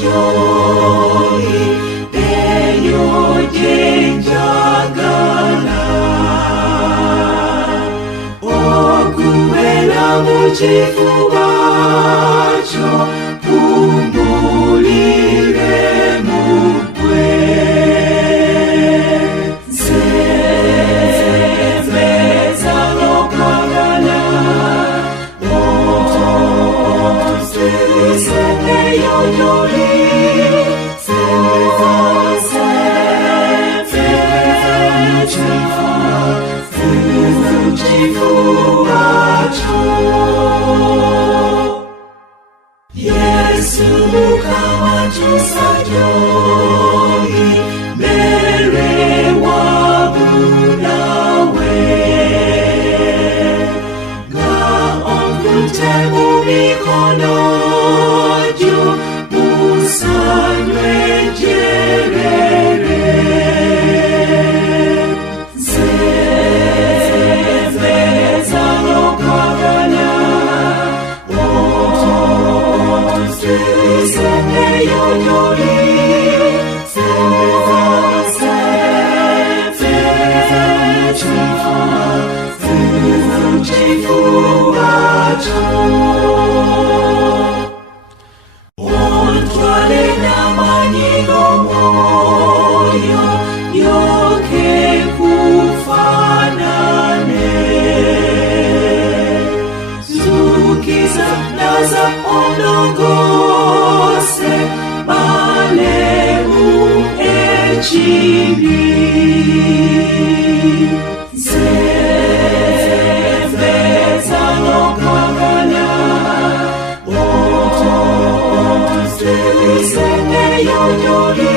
joli eyo jenjagala okuwela mukifuba kyo kumbulire mugwe nzeza lokwagala onzeze eyo joli Yesu kawajusa joli mere wabunawe ga onkute mumikono jo musanywe jerere zeza lokwagala eyo joli chifuba cho ontwale n'amanyigo moyo yoke kufanane zukiza naza onogose balemu echibi zeza lokwagala onzeze eyo joli